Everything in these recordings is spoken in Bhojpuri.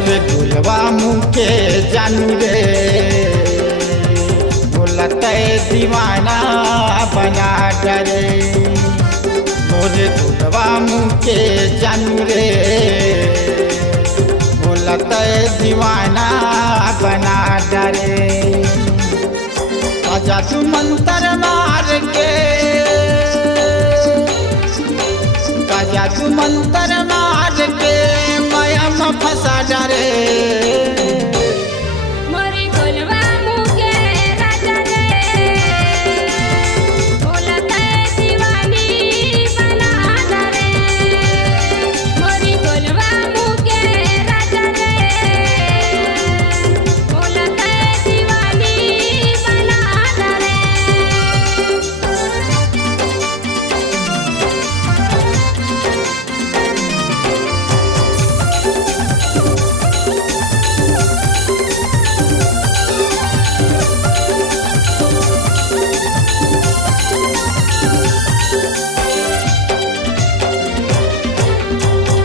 मोरे ढोलवा मुँह के जानू रे बोलते दीवाना बना डरे मोरे ढोलवा मुँह के जानू रे बोलते दीवाना बना डरे आजा तू मंत्र मार के आजा तू मंत्र मार के माया में फंसा डरे मोरे ढोलवा मुँह के राजा रे बोलते दीवानी बना डरे मोरे ढोलवा मुँह के राजा रे बोलते दीवानी बना डरे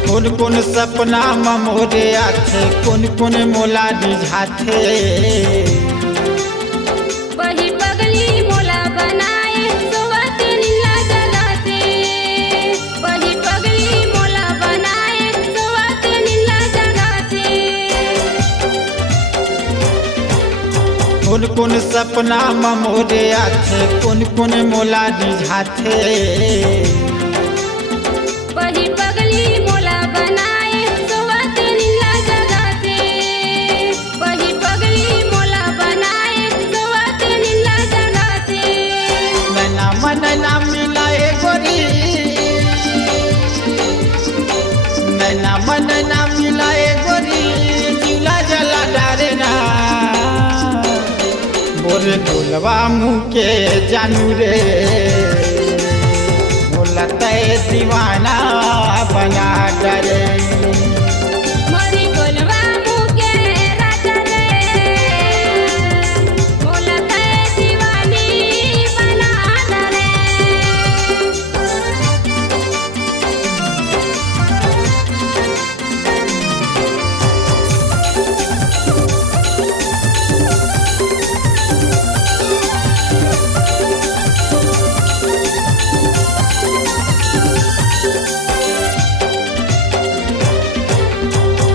कौन कौन सपना में मोरे आथे कौन कौन मोला रिझाथे वही पगली मोला बनाए सोवत नीला जगाते वही पगली मोला बनाए सोवत नीला जगाते कौन कौन सपना में मोरे आथे कौन कौन मोला रिझाथे वही पगली मोला बनाए सोवत नीला जगाते वही पगली मोला बनाए सोवत नीला जगाते नैना मन ना मिलाए गोरी नैना मन ना मिलाए गोरी जिला जला डारे ना मोरे ढोलवा मुँह के जानू रे बोलते दीवाना बना डरे मोरे ढोलवा मुँह के राजा रे बोलते दीवानी बना डरे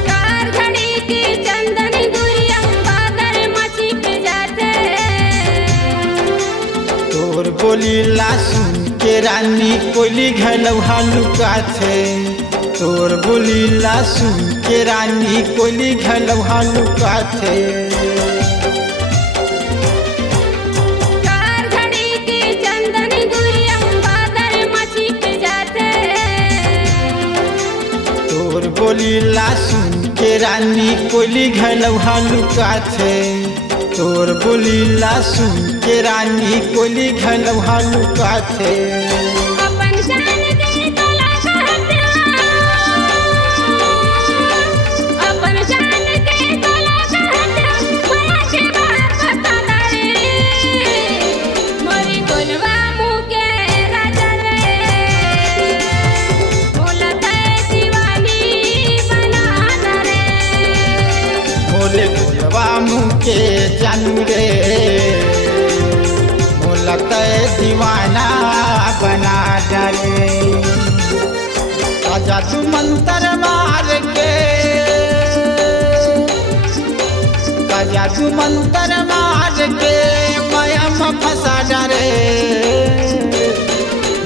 कार घड़ी की चंदन गुड़िया बादल मची पे जाते तोर बोलीला सुन के रानी कोयली घलवा लुकाथे तोर बोलीला सुन के रानी कोयली घलवा लुकाथे कार घड़ी की चंदन गुड़िया बादल मची पे जाते तोर बोलीला सुन के रानी कोयली घलवा लुकाथे तोर बोलीला सुन के रानी कोयली घलवा लुकाथे अपन जान के तोला कहते अपन जान के तोला कहते माया के बात बता रे मोरे ढोलवा मुँह के राजा रे बोलते दीवानी बना रे मोले ढोलवा मुँह के जानू रे बोलते दीवाना बना डरे आजा तू मंत्र मार के आजा तू मंत्र मार के माया में फंसा डरे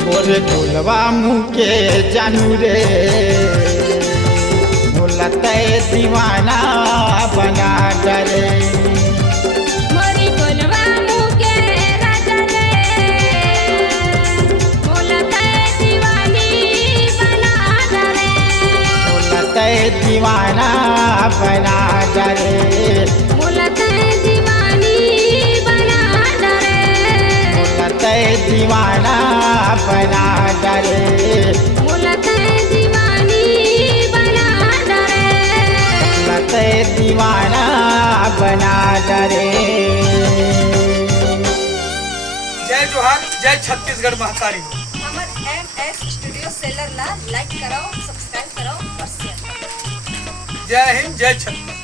मोरे ढोलवा मुँह के जानू रे बोलते दीवाना बना डरे मोरे ढोलवा मुँह के राजा रे बोलते दीवानी बना रे बोलते दीवाना बना डरे बोलते दीवानी बना रे बोलते दीवाना बना डरे बोलते दीवानी बना रे बोलते दीवाना बना डरे जय जोहार जय छत्तीसगढ़ महतारी। हमर MS स्टूडियो सेलर ला लाइक कराओ, सब्सक्राइब कराओ और शेयर कराओ। जय हिंद जय छत्तीसगढ़।